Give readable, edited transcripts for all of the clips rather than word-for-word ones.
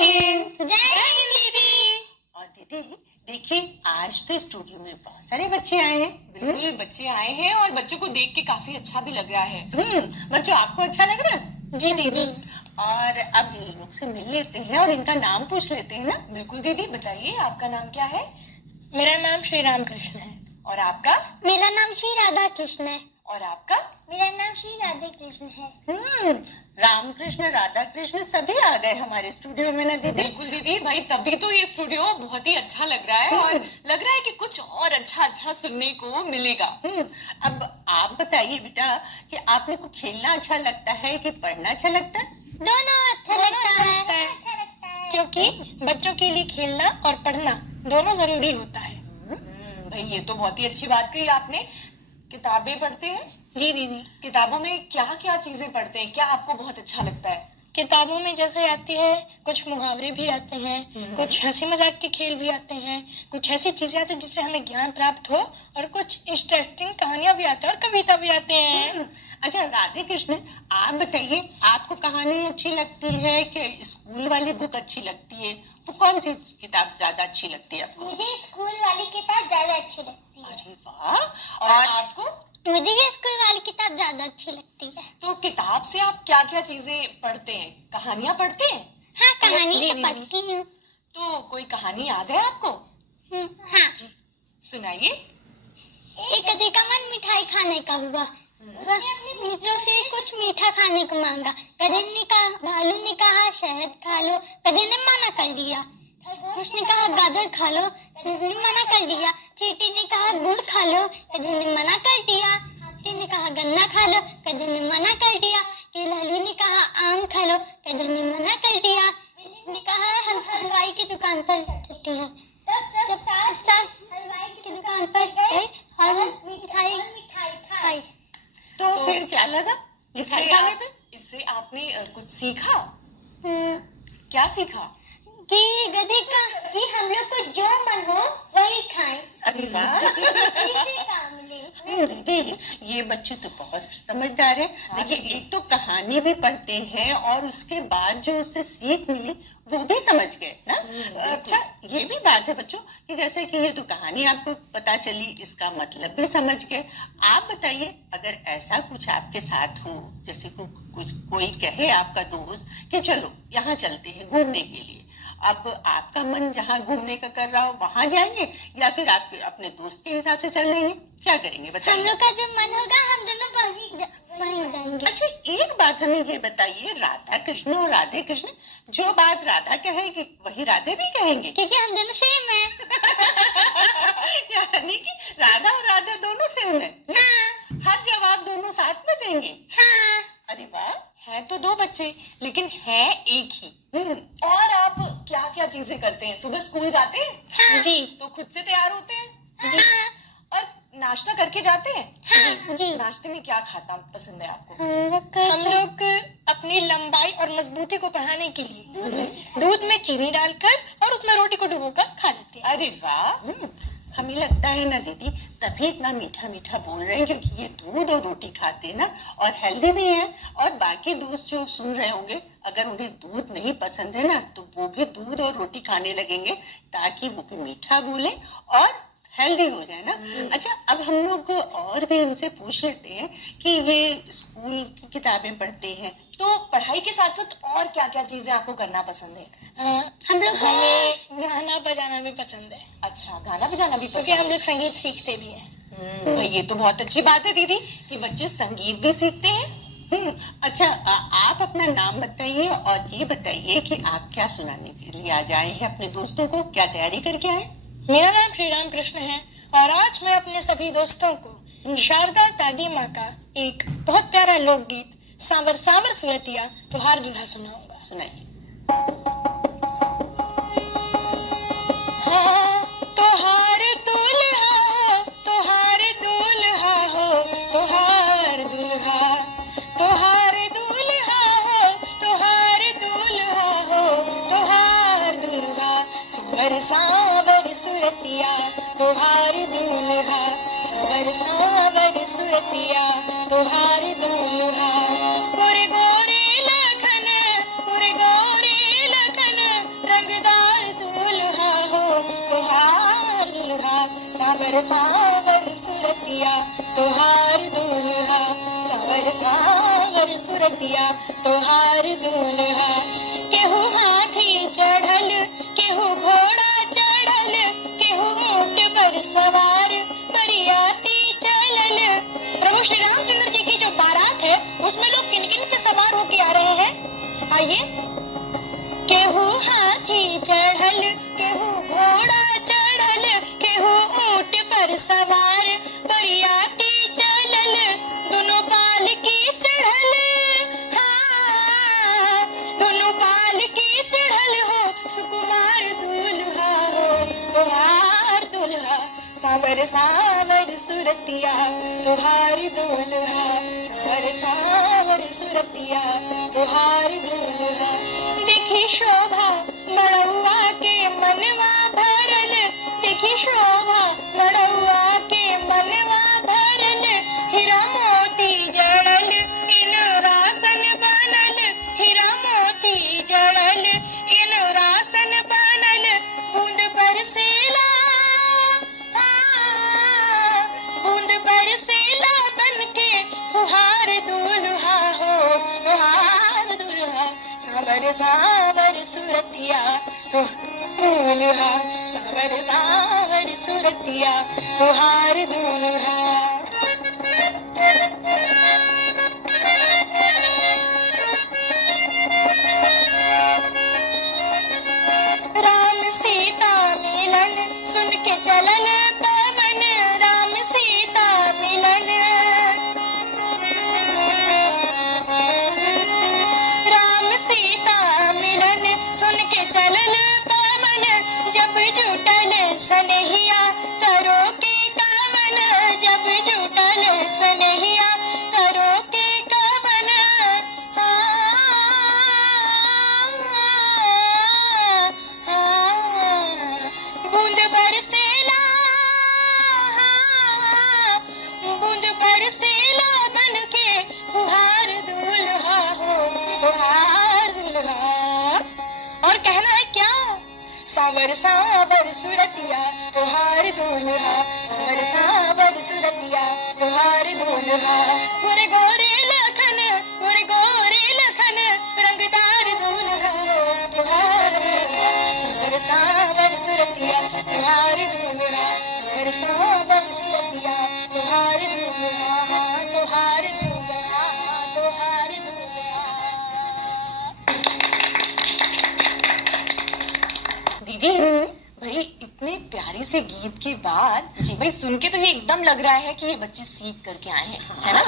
हिंद। जय हिंद दीदी। और दीदी देखिए, आज तो स्टूडियो में बहुत सारे बच्चे आए हैं। बिल्कुल बच्चे आए हैं और बच्चों को देख के काफी अच्छा भी लग रहा है। बच्चों, आपको अच्छा लग रहा है? जी दीदी। और अब इन लोग से मिल लेते हैं और इनका नाम पूछ लेते हैं ना। बिल्कुल दीदी, बताइए आपका नाम क्या है? मेरा नाम श्री राम कृष्ण है। और आपका? मेरा नाम श्री राधा कृष्ण है। और आपका? मेरा नाम श्री राधे कृष्ण है। रामकृष्ण राधा कृष्ण सभी आ गए हमारे स्टूडियो में ना दीदी। बिल्कुल दीदी, भाई तभी तो ये स्टूडियो बहुत ही अच्छा लग रहा है और लग रहा है कि कुछ और अच्छा अच्छा सुनने को मिलेगा। अब आप बताइए बेटा कि आप लोग को खेलना अच्छा लगता है कि पढ़ना अच्छा लगता है? दोनों अच्छा लगता है क्योंकि बच्चों के लिए खेलना और पढ़ना दोनों जरूरी होता है। भाई ये तो बहुत ही अच्छी बात कही आपने। किताबें पढ़ते हैं? जी दीदी। किताबों में क्या क्या चीजें पढ़ते हैं, क्या आपको बहुत अच्छा लगता है? किताबों में जैसे आती है, कुछ मुहावरे भी आते हैं, कुछ हंसी मजाक के खेल भी आते हैं, कुछ ऐसी चीजें आती हैं जिससे हमें ज्ञान प्राप्त हो, और कुछ इंटरेस्टिंग कहानियां भी आती हैं और कविता भी आते हैं। अच्छा राधे कृष्ण, आप बताइए, आपको कहानी अच्छी लगती है कि स्कूल वाली बुक अच्छी लगती है? तो कौन सी किताब ज्यादा अच्छी लगती है आपको? मुझे स्कूल वाली किताब ज्यादा अच्छी लगती है। अरे वाह। और आपको? मुझे भी स्कूल वाली किताब ज्यादा अच्छी लगती है। तो किताब से आप क्या क्या चीजें पढ़ते हैं? कहानियां पढ़ते हैं? हाँ, कहानी तो पढ़ती हूँ। तो कोई कहानी याद है आपको? हाँ। सुनाइए। एक गधे का मन मिठाई खाने का हुआ। उसने अपने मित्रों से कुछ मीठा खाने को मांगा। गधे ने कहा, भालू ने कहा शहद खा लो। गधे ने मना कर दिया। खरगोश ने कहा गाजर खा लो। गधे ने मना कर दिया। चींटी ने कहा गुड़ खा लो। गधे ने मना कर दिया। हाथी ने कहा गन्ना खा लो। गधे ने मना कर दिया। गिलहरी ने कहा आम खा लो। गधे ने मना कर दिया। बिल्ली ने कहा हलवाई की दुकान पर जाते हैं। तब सब हलवाई की दुकान पर गए और मिठाई खाई। तो फिर क्या लगा मिठाई खाने पे? इससे आपने कुछ सीखा? हम्म, क्या सीखा? कि गधे का कि हम लोग को जो मन हो वही खाएं। अरे वाह। इसी काम ले। दीदी ये बच्चे तो बहुत समझदार है। देखिए, एक तो कहानी भी पढ़ते हैं और उसके बाद जो उससे सीख मिली वो भी समझ गए ना। अच्छा, ये भी बात है बच्चों कि जैसे कि ये तो कहानी आपको पता चली, इसका मतलब भी समझ गए। आप बताइए, अगर ऐसा कुछ आपके साथ हो, जैसे कुछ कोई कहे आपका दोस्त कि चलो यहाँ चलते हैं घूमने के लिए, अब आपका मन जहाँ घूमने का कर रहा हो वहां जाएंगे या फिर आप अपने दोस्त के हिसाब से चल लेंगे? क्या करेंगे बताइए? हम लोग का जो मन होगा हम दोनों वहीं जाएंगे। अच्छा, एक बात हमें ये बताइए, राधा कृष्ण और राधे कृष्ण, जो बात राधा कहेगी वही राधे भी कहेंगे? क्योंकि हम दोनों सेम हैं। यानी कि राधा और राधे दोनों सेम है? हाँ। हर जवाब दोनों साथ में देंगे? हाँ। अरे वाह। है तो दो बच्चे लेकिन है एक ही। और आप क्या क्या चीजें करते हैं? सुबह स्कूल जाते हैं? हाँ। जी। तो खुद से तैयार होते हैं? जी। और नाश्ता करके जाते हैं? हाँ। जी। नाश्ते में क्या खाता पसंद है आपको? हम लोग अपनी लंबाई और मजबूती को बढ़ाने के लिए दूध में चीनी डालकर और उसमें रोटी को डुबोकर खा लेते हैं। अरे वाह। हमें लगता है ना दीदी, तभी इतना मीठा मीठा बोल रहे हैं क्योंकि ये दूध और रोटी खाते हैं ना, और हेल्दी भी है। और बाकी दोस्त जो सुन रहे होंगे, अगर उन्हें दूध नहीं पसंद है ना तो वो भी दूध और रोटी खाने लगेंगे ताकि वो भी मीठा बोले और हेल्दी हो जाए ना। अच्छा, अब हम लोग और भी इनसे पूछ लेते हैं कि ये स्कूल की किताबें पढ़ते हैं, तो पढ़ाई के साथ साथ और क्या क्या चीजें आपको करना पसंद है? हम लोग हमें गाना बजाना भी पसंद है। अच्छा, गाना बजाना भी क्योंकि पसंद हम है? लोग संगीत सीखते भी हैं। भाई ये तो बहुत अच्छी बात है दीदी कि बच्चे संगीत भी सीखते हैं। अच्छा, आप अपना नाम बताइए और ये बताइए कि आप क्या सुनाने के लिए आज आए हैं अपने दोस्तों को, क्या तैयारी करके आए? मेरा नाम श्री राम कृष्ण है और आज मैं अपने सभी दोस्तों को शारदा दादी माँ का एक बहुत प्यारा लोकगीत सांवर सांवर सूरतिया तुहार दुल्हा सुनाऊंगा। सुनाइए। हाँ, तुहार दुल्हा हो, तुहार दुल्हा हो, तुहार दुल्हा, तुहार दुल्हा हो, तुहार दुल्हा हो, तुहार दुल्हा, सांवर सांवर सूरतिया तुहार दुल्हा, सांवर सांवर सूरतिया तुहार दुल्हा। गोरे गोरे लखन, गोरे गोरे लखन, सावर सावर सुरतिया तोहार दुल्हा, सावर सावर सुरतिया तोहार दुल्हा। केहू हाथी चढ़ल, केहू घोड़ा चढ़ल, केहू ऊंट पर सवार, बरियाती चलल। प्रभु श्री रामचंद्र जी की जो बारात है उसमें लोग किन किन पे सवार होके आ रहे हैं, आइए। केहू हाथी चढ़ल, केहू घोड़ा चढ़ल, केहू ऊंट पर सवार, बरियाती चलल, दोनों पाल की चढ़ल, हाँ दोनों पाल की चढ़ल हो, सुकुमार दुल्हा हो तोहार दुल्हा। सावर सावर सुरतिया तोहार दुल्हा, सावर सावर सुरतिया तोहार दुल्हा। देखी शोभा मड़उआ के मनवा भरल, देखी शोभा मड़उआ के मनवा भरल, हीरा मोती जड़ल इन रासन बनल, हीरा मोती जड़ल इन रासन बनल, बूंद बरसेला, बूंद बरसेला बनके फुहार दुल्हा हो तोहार दुल्हा। सावर सावर सुरतिया तो दुल्हा, सावर सावर सुरतिया तोहार दुल्हा। राम सीता मिलन सुन के चलन पवन, राम सीता मिलन, राम सीता मिलन सुन के चलन पवन, जब जुटल सनहिया करो के कवन, जब जुटल सनहिया करो के कवन। बूंद बरसेला, बूंद बरसेला बनके फुहार दुल्हा हो फुहार दुल्हा। और कहना है क्या, सावर सावर सुरतिया तोहार दुल्हा, सावर सावर सुरतिया तोहार दुल्हा। गोरे गोरे लखन, गोरे गोरे लखन, रंगदार दुल्हा तोहार दुल्हा, सावर सावर सुरतिया तोहार दुल्हा, सावर सावर सुरतिया तोहार दुल्हा, तोहार दुल्हा, तोहार दुल्हा। दीदी भाई इतने प्यारे से गीत के बाद भाई सुन के तो ये एकदम लग रहा है कि ये बच्चे सीख करके आए हैं, है ना।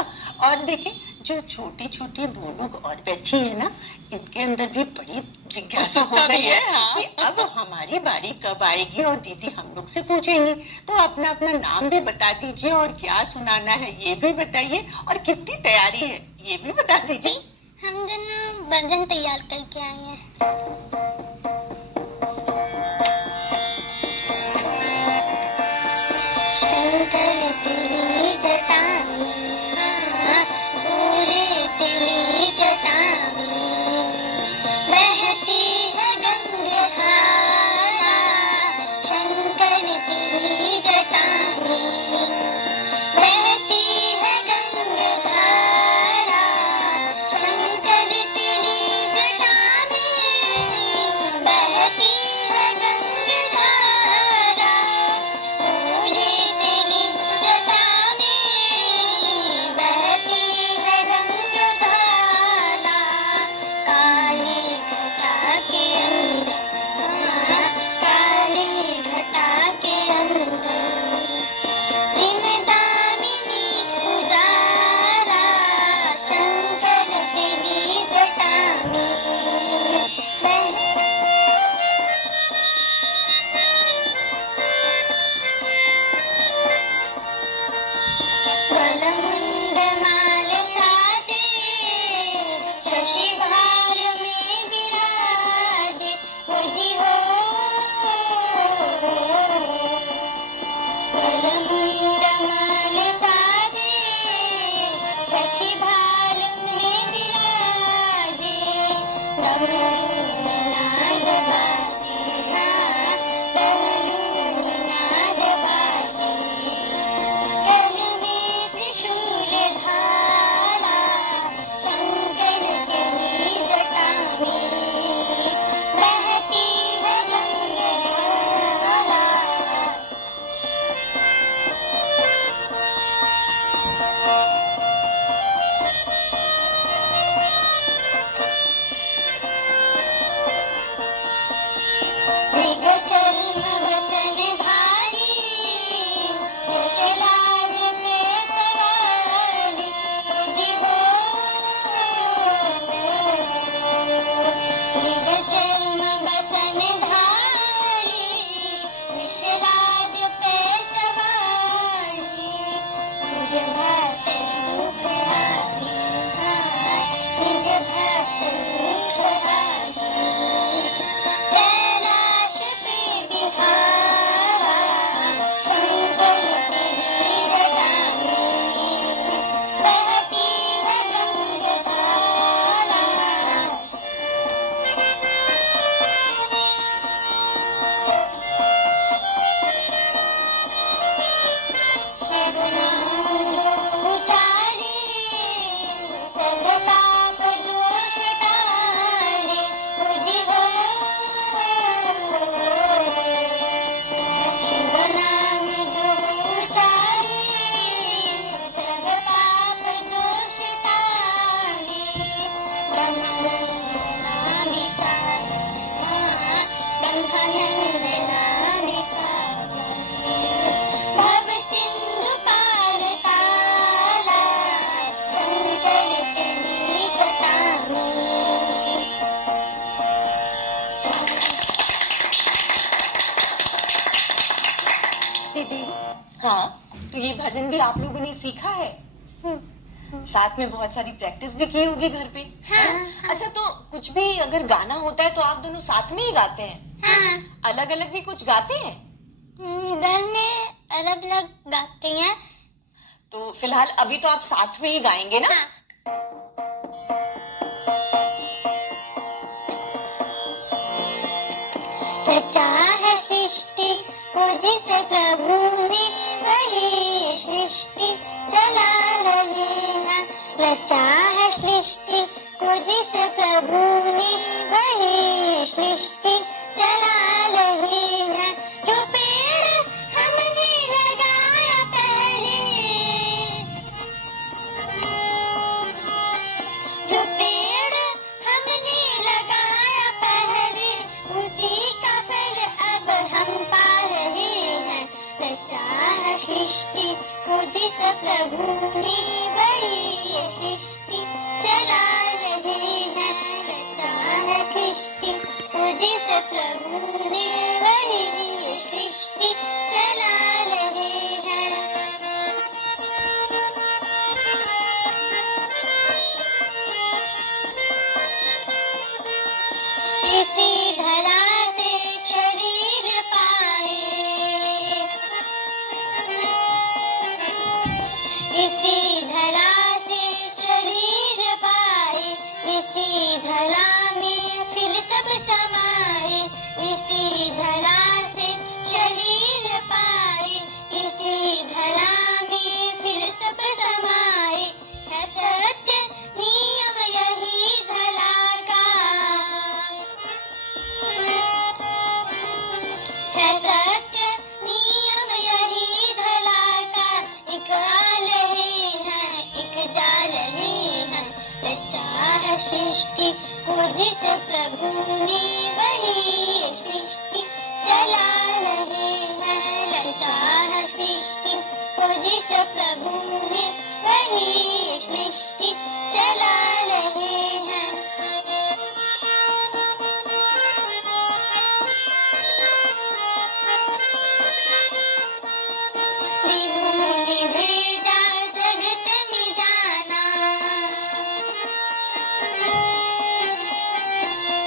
और देखिए जो छोटी छोटी दो लोग और बैठी है ना, इनके अंदर भी बड़ी जिज्ञासा हो गई है कि अब हमारी बारी कब आएगी और दीदी हम लोग से पूछेंगी। तो अपना अपना नाम भी बता दीजिए और क्या सुनाना है ये भी बताइए, और कितनी तैयारी है ये भी बता दीजिए। हम दोनों भजन तैयार करके आए हैं। शंकर तेरी जटा में, पूरे तेरी जटा में बहती है गंगा, शंकर तेरी जटा में बहती है गंगा, शंकर तेरी जटा में बहती है गंगा, पूरे तेरी जटा में बहती है गंगा। निगचल बसन धारी जशलाज पे सवारी मुझे हो निगचल बसन धारी विशलाज पे सवारी मुझे भक्त दुख हारी हाँ मुझे भक्त दुख हारी कैलाश पे बिहारा शंकर तेरी जटा में बहती है गंगाधारा शिव नाम जो उचारे सब पाप दोष टारे मुझे हो शिव नाम जो उचारे सब पाप दोष टारे ब्रह्मानंद नाम विसारे हाँ ब्रह्मानंद नाम विसारे भव सिंधु पार तारा शंकर तेरी जटा में दीदी, हाँ, तो ये भजन भी आप लोगों ने सीखा है? साथ में बहुत सारी प्रैक्टिस भी की होगी घर पे? हाँ, है ना? अच्छा, तो कुछ भी अगर गाना होता है तो आप दोनों साथ में ही गाते हैं? हाँ अलग अलग भी कुछ गाते हैं? घर में अलग अलग गाते हैं तो फिलहाल अभी तो आप साथ में ही गाएंगे ना? हाँ रचा है सृष्टि को जिस प्रभु ने वही सृष्टि चला रहे हैं रचा है सृष्टि को जिस प्रभु ने वही सृष्टि चला रहे हैं जो पेड़ हमने लगाया पहले जो पेड़ हमने लगाया पहले उसी का फल अब हम पा रहे हैं रचा है सृष्टि को जिस प्रभु ने वही सृष्टि चला रहे हैं रचा है सृष्टि को जिस प्रभु ने वही सृष्टि चला रहे हैं इसी धरा से शरीर पाए इसी धरा से शरीर पाए इसी धरा में फिर सब समाए इसी धरा से शरीर पाए इसी धरा में फिर सब समाए है सत्य नियम यही धरा का है सत्य नियम यही धरा का एक आ रहे हैं एक जा रहे हैं रचा है सृष्टि को जिस प्रभु ने वही सृष्टि चला रहे हैं रचा है सृष्टि को जिस प्रभु ने वही सृष्टि चला रहे हैं जिन्होंने भेजा जगत में जाना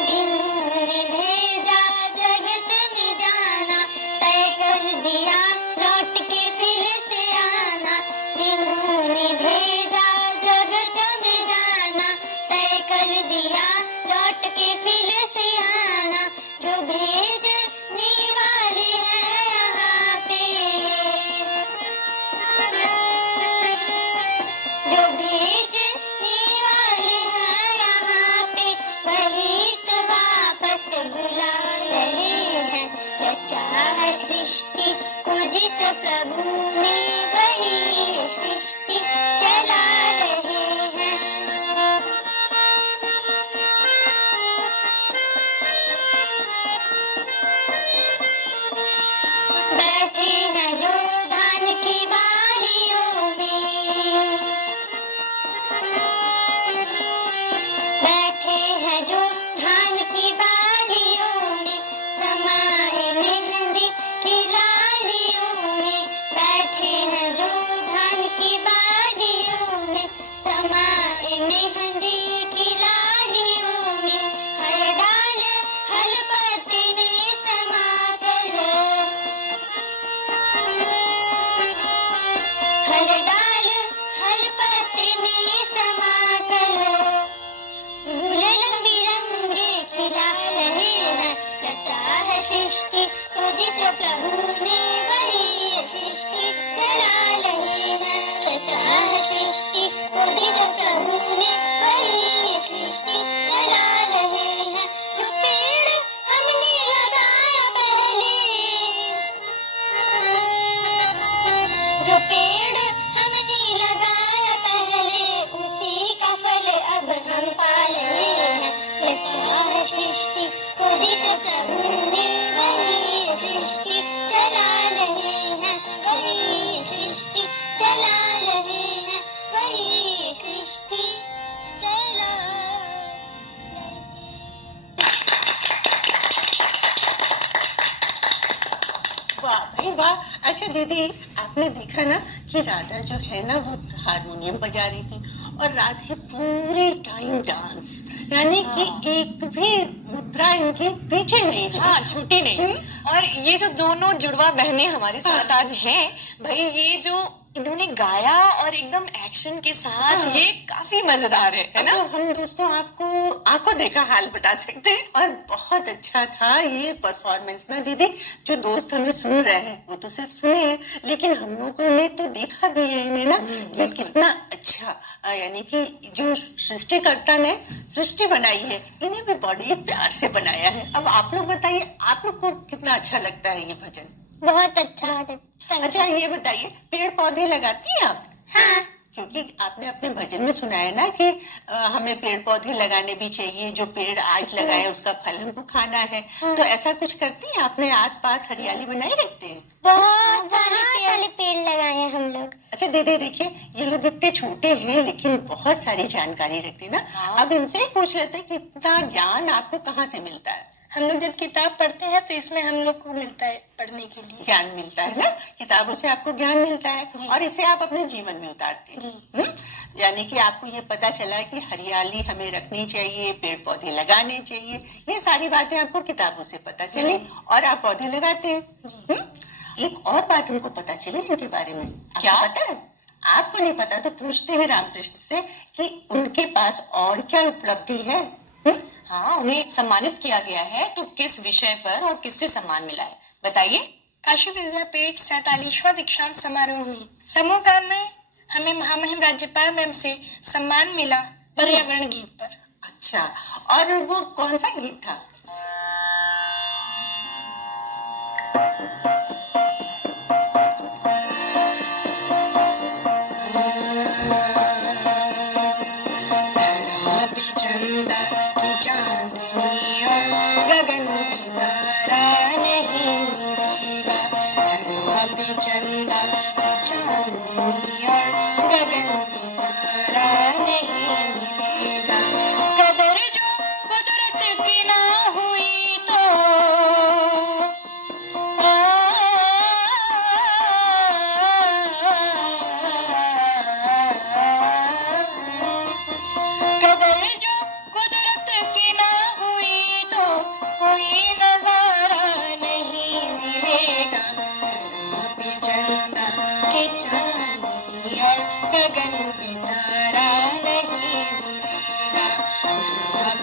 जिन्होंने भेजा जगत में जाना तय कर दिया लौट के फिर से आना जिन्होंने भेजा जगत में जाना तय कर दिया लौट के फिर से आना जो भेजने वाले हैं यहाँ पे जो भेजने वाले हैं यहाँ पे वही तो वापस बुला रहे हैं रचा है सृष्टि को जिस प्रभु ने वही सृष्टि चला रहे हैं हैं। रचा है सृष्टि को जिस प्रभु ने, वही सृष्टि चला रहे हैं। रचा है सृष्टि को जिस प्रभु ने, वही सृष्टि चला रहे हैं। जो पेड़ हमने लगाया पहले, जो पेड़ हमने लगाया पहले, उसी का फल अब हम पा रहे हैं। रचा है सृष्टि को जिस प्रभु ने, वही सृष्टि चला रहे हैं। वही सृष्टि चला रहे हैं। वही सृष्टि चला रहे हैं। वाह भाई वाह। अच्छा दीदी, आपने देखा ना कि राधा जो है ना वो हारमोनियम बजा रही थी और राधे पूरे टाइम डांस, यानी कि एक भी मुद्रा इनके पीछे नहीं है। हाँ, छूटी नहीं। और ये जो दोनों जुड़वा बहनें हमारे साथ आज हैं, भाई ये जो इन्होंने गाया और एकदम एक्शन के साथ, ये काफी मजेदार है ना। तो हम दोस्तों आपको आंखों देखा हाल बता सकते हैं और बहुत अच्छा था ये परफॉर्मेंस ना दीदी। जो दोस्त हमें सुन रहे हैं वो तो सिर्फ सुने हैं, लेकिन हम लोगों ने तो देखा भी है इन्हें ना कि कितना अच्छा, यानी कि जो सृष्टिकर्ता ने सृष्टि बनाई है इन्हें भी बड़े प्यार से बनाया है। अब आप लोग बताइए, आप लोग को कितना अच्छा लगता है ये भजन? बहुत अच्छा। अच्छा ये बताइए, पेड़ पौधे लगाती हैं आप? हाँ। क्योंकि आपने अपने भजन में सुना है ना कि हमें पेड़ पौधे लगाने भी चाहिए, जो पेड़ आज लगाए उसका फल हमको खाना है। तो ऐसा कुछ करती हैं? अपने आसपास हरियाली बनाए रखते हैं? बहुत सारे पेड़ लगाए हैं हम लोग। अच्छा दीदी देखिए, ये लोग इतने छोटे हैं लेकिन बहुत सारी जानकारी रखते हैं ना। अब इनसे ही पूछ लेते हैं कि इतना ज्ञान आपको कहाँ से मिलता है? हम लोग जब किताब पढ़ते हैं तो इसमें हम लोग को मिलता है पढ़ने के लिए। ज्ञान मिलता है ना, किताबों से आपको ज्ञान मिलता है और इसे आप अपने जीवन में उतारते हैं। यानी कि आपको ये पता चला कि हरियाली हमें रखनी चाहिए, पेड़ पौधे लगाने चाहिए, ये सारी बातें आपको किताबों से पता चली और आप पौधे लगाते हैं। एक और बात हमको पता चली इनके बारे में। क्या पता है? आपको नहीं पता तो पूछते हैं रामकृष्ण से कि उनके पास और क्या उपलब्धि है। हाँ, उन्हें सम्मानित किया गया है, तो किस विषय पर और किससे सम्मान मिला है बताइए। काशी विद्यापीठ 47वां दीक्षांत समारोह में समूह काम में हमें महामहिम राज्यपाल मैम से सम्मान मिला पर्यावरण गीत पर। अच्छा, और वो कौन सा गीत था? चंदा की चांदनी और गगन की तारा नहीं मिलेगा। धरा पे चंदा की चांदनी और गगन की तारा नहीं मिलेगा। कदर जो कुदरत की ना हुई तो कदर जो कुदरत की ना हुई तो कोई नजारा नहीं मिलेगा। पे चंदा के चांदनी और गगन पे तारा नहीं मिलेगा।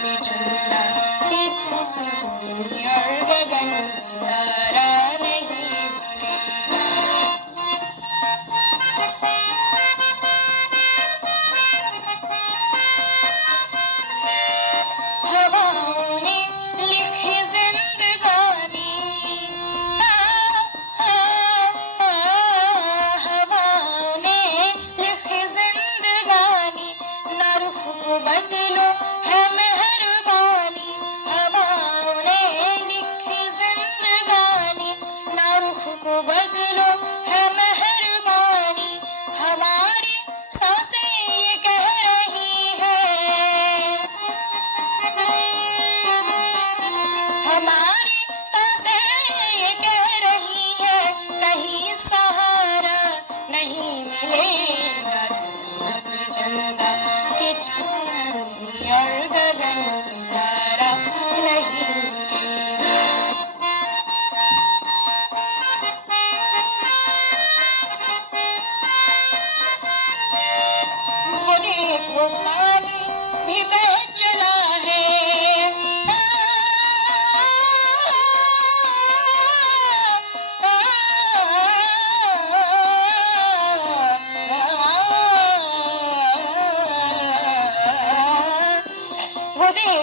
पे चंदा के चांदनी और गगन पे तारा नहीं मिलेगा। हवाओं ने लिखी जिंदगानी, हवाओं ने लिखी जिंदगानी, ना रुख को बदलो है मेहरबानी। हवाओं ने लिखी जिंदगानी, ना रुख को बदलो है मेहरबानी। हमारी सांसें ये कह रही है, हमारी सांसें ये कह रही है, कहीं सहारा नहीं मिलेगा। धूप चंदा के चांदनी और गगन पे तारा नहीं मिलेगा। वो देखो पानी भी बह चला है,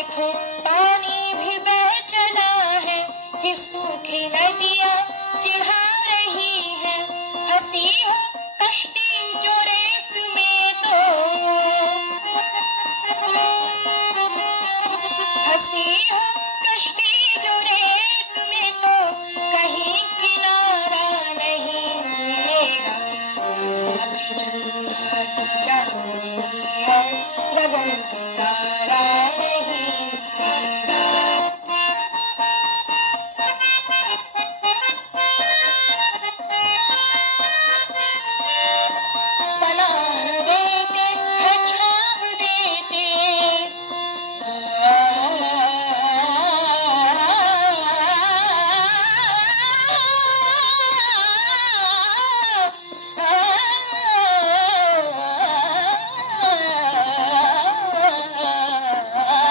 देखो पानी भी बह चला है कि सूखी नदियाँ चिढ़ा रही है। हंसी हो कश्ती जो रेत में तो, हंसी हो कश्ती जो रेत में तो कहीं किनारा नहीं मिलेगा। अभी चंदा की चांदनी है, गगन पे तारा नहीं मिलेगा। पनाह देते हैं छाव देते,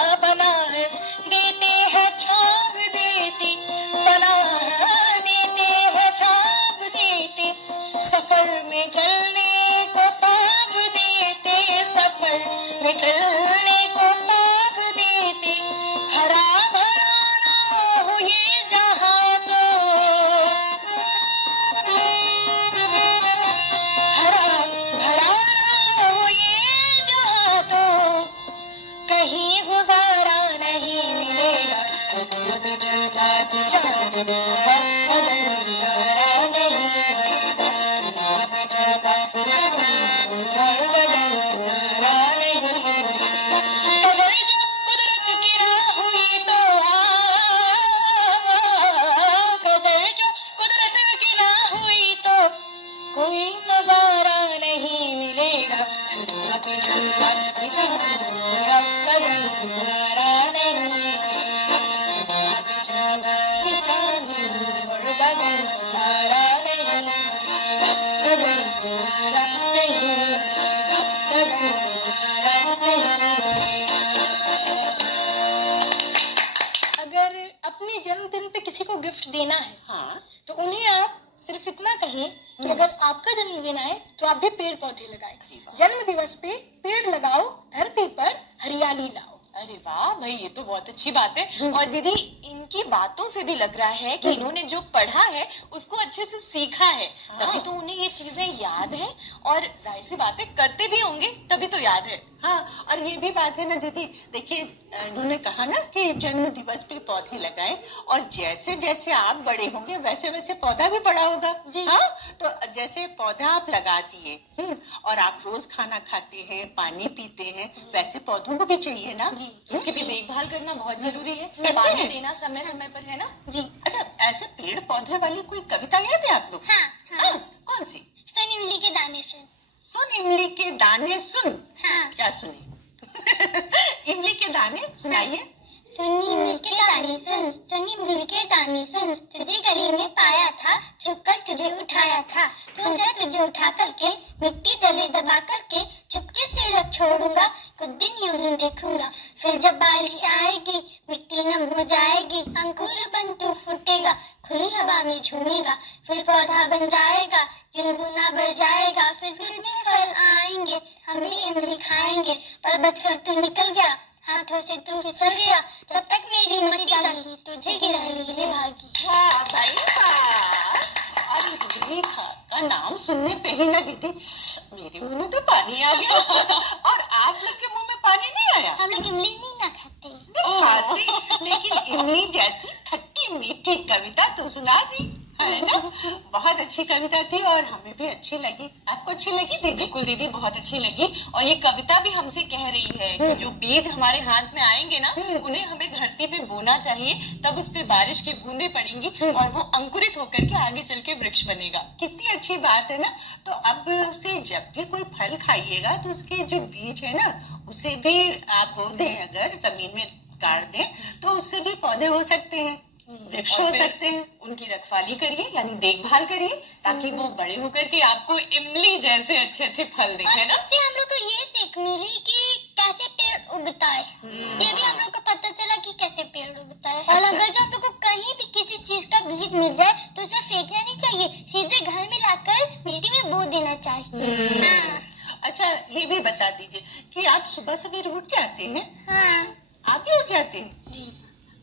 पनाह देते हैं छाव देते, पनाह देते हैं छाव देते, सफर में चलने को पाव देते, सफर में चलने को पाव देते। हरा भरा ना हो ये जहां तो, हरा भरा ना हो ये जहां तो कहीं गुजारा नहीं मिलेगा। अभी चंदा की चांदनी है, गगन पे तारा नहीं मिलेगा। अभी चंदा की चांदनी है, गगन पे तारा नहीं मिलेगा। कदर जो कुदरत की ना हुई तो कदर जो कुदरत की ना हुई तो कोई नजारा नहीं मिलेगा। अभी चंदा की चांदनी है, गगन पे तारा नहीं मिलेगा। अभी चंदा की चांदनी और गगन पे तारा नहीं मिलेगा। गगन पे तारा नहीं मिलेगा, गगन पे तारा नहीं मिलेगा। अगर अपने जन्मदिन पे किसी को गिफ्ट देना है हाँ तो उन्हें आप सिर्फ इतना कहिए कि अगर आपका जन्मदिन आए तो आप भी पेड़ पौधे लगाएं। जन्म दिवस पे पेड़ लगाओ, धरती पर हरियाली लाओ। अरे वाह भाई, ये तो बहुत अच्छी बात है। और दीदी, इनकी बातों से भी लग रहा है कि इन्होंने जो पढ़ा है उसको अच्छे से सीखा है, तभी तो उन्हें ये चीजें याद है। और जाहिर सी बात है, करते भी होंगे तभी तो याद है। हाँ, और ये भी बात है ना दीदी, देखिए इन्होंने कहा ना कि जन्म दिवस पे पौधे लगाएं, और जैसे जैसे आप बड़े होंगे वैसे वैसे पौधा भी बड़ा होगा। हाँ, तो जैसे पौधा आप लगा दिए और आप रोज खाना खाते हैं, पानी पीते हैं, वैसे पौधों को भी चाहिए ना। उसकी भी देखभाल करना बहुत जरूरी है, करते पानी हैं। देना समय समय पर, है ना। जी। अच्छा, ऐसे पेड़ पौधे वाली कोई कविता याद है आप लोग? हाँ, कौन सी? सुन इमली के दाने सुन। सुन इमली के दाने सुन। हाँ। क्या सुने? इमली के दाने सुनाइए। सुन इमली के दाने सुन, सुन इमली के दाने सुन, तुझे गली में पाया था, छुपकर तुझे उठाया था, सोचा तुझे उठा करके मिट्टी गले दबा करके चुपके से रख छोड़ूंगा, कुछ दिन यूं ही देखूंगा, फिर जब बारिश आएगी मिट्टी नम हो जाएगी, अंकुर बन तू फूटेगा, खुली हवा में झूमेगा, फिर पौधा बन जाएगा, दिन गुना बढ़ जाएगा, फिर तुझमें फल आएंगे, हम भी इमली खाएंगे, पर बचकर तू निकल गया, हाथों से तू फिसल गया, तब तक मेरी मरी जागी, तुझे गिरा लिए भागी। वाह भाई वाह! और इमली का नाम सुनने पे ही ना दीदी मेरे मुंह में तो पानी आ गया। और आप लोग के मुंह में पानी नहीं आया? हम लोग इमली नहीं ना खाते। नहीं खाते, लेकिन इमली जैसी खट्टी मीठी कविता तो सुना दी, है ना। बहुत अच्छी कविता थी और हमें भी अच्छी लगी। आपको अच्छी लगी दीदी? बिल्कुल दीदी, बहुत अच्छी लगी। और ये कविता भी हमसे कह रही है कि जो बीज हमारे हाथ में आएंगे ना, उन्हें हमें धरती पे बोना चाहिए, तब उस पे बारिश की बूंदें पड़ेंगी और वो अंकुरित होकर के आगे चल के वृक्ष बनेगा। कितनी अच्छी बात है ना। तो अब से जब भी कोई फल खाइएगा तो उसके जो बीज है ना, उसे भी आप बो दें, अगर जमीन में गाड़ दें तो उससे भी पौधे हो सकते हैं, वृक्ष हो सकते हैं। उनकी रखवाली करिए, यानी देखभाल करिए, ताकि वो बड़े होकर के आपको इमली जैसे अच्छे अच्छे फल दें, है ना। इससे हम लोग को ये सीख मिली कि कैसे पेड़ उगता है। ये भी हम लोग को पता चला कि कैसे पेड़ उगता है। और अगर जो हम लोग को कहीं भी किसी चीज का बीज मिल जाए तो उसे फेंकना नहीं चाहिए, सीधे घर में लाकर मिट्टी में बो देना चाहिए। हाँ। अच्छा, ये भी बता दीजिए कि आप सुबह सवेरे उठ जाते हैं? हाँ। आप भी उठ जाती हैं? जी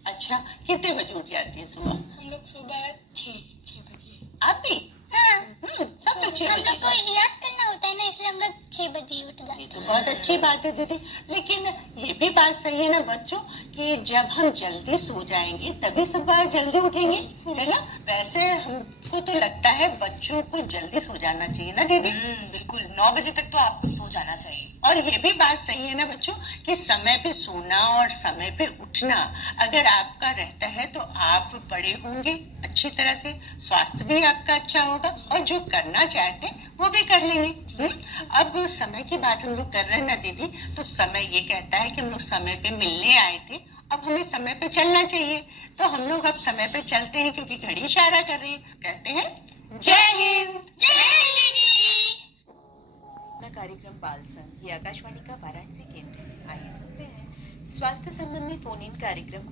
अच्छा, कितने बजे उठ जाती है सुबह? हम लोग सुबह 6 बजे। आप भी? हाँ, सब लोग 6 हम लोग को बजे। रियाज करना होता है ना, इसलिए हम लोग 6 बजे उठ जाते ये हैं। तो बहुत अच्छी बात है दीदी, लेकिन ये भी बात सही है ना बच्चों कि जब हम जल्दी सो जाएंगे तभी सुबह जल्दी उठेंगे, है ना? वैसे हमको तो लगता है बच्चों को जल्दी सो जाना चाहिए ना दीदी? बिल्कुल 9 बजे तक तो आपको सो जाना चाहिए। और ये भी बात सही है ना बच्चों कि समय पे सोना और समय पे उठना अगर आपका रहता है तो आप बड़े होंगे अच्छी तरह से, स्वास्थ्य भी आपका अच्छा होगा और जो करना चाहते हैं वो भी कर लेंगे। अब समय की बात हम लोग कर रहे हैं ना दीदी, तो समय ये कहता है कि हम लोग समय पे मिलने आए थे, अब हमें समय पे चलना चाहिए, तो हम लोग अब समय पे चलते हैं क्योंकि घड़ी इशारा कर रही है। कहते हैं जय हिंद। अपना कार्यक्रम बाल संघ ये आकाशवाणी का वाराणसी केंद्र है। आइए सुनते हैं स्वास्थ्य संबंधी फोन इन कार्यक्रम।